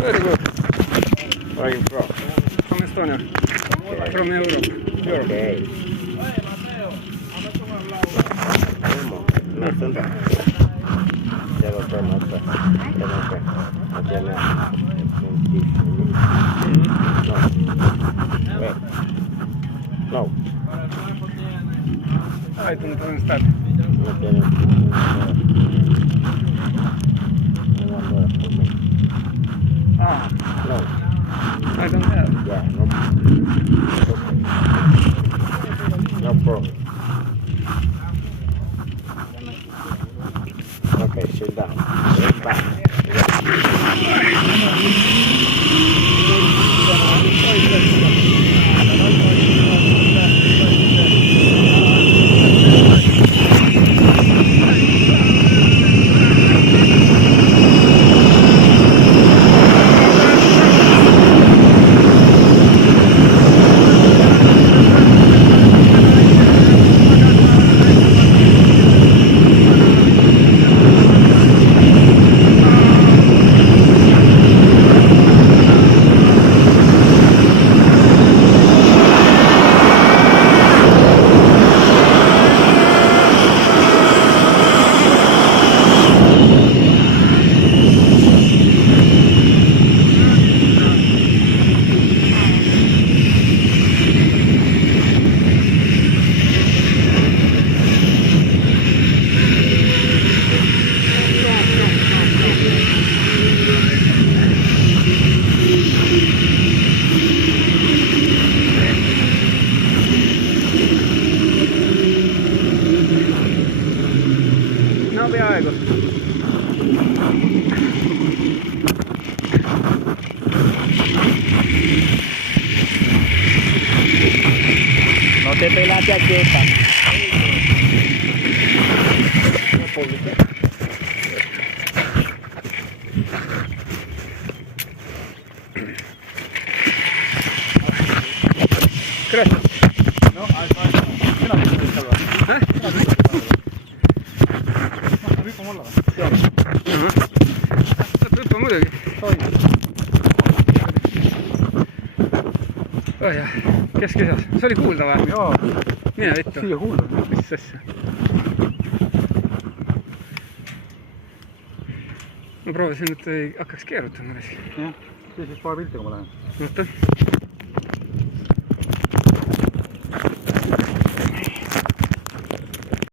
Very good. Where are you from? From Estonia. From Europe. Okay. No senta. Ya lo tengo. No tiene. No. Wait. No. I don't understand. No tiene. Ah, No. I don't have. Yeah, no. No problem. Okay, sit down. Sit back. No peaaegu. No te pelaste aquí esta. Gracias. No, sina pystyisit salvama. Sina pystyisit salvama. Hüppa mulle või? Hüppa muidugi. Oh jah, keskisas. See oli kuulda või? Jaa, Mine vittu. siia kuulda. Mis asja? Ma proovisin, et ei hakkaks keerutama. Jah, siis paar pilti, kui ma lähen. Oota.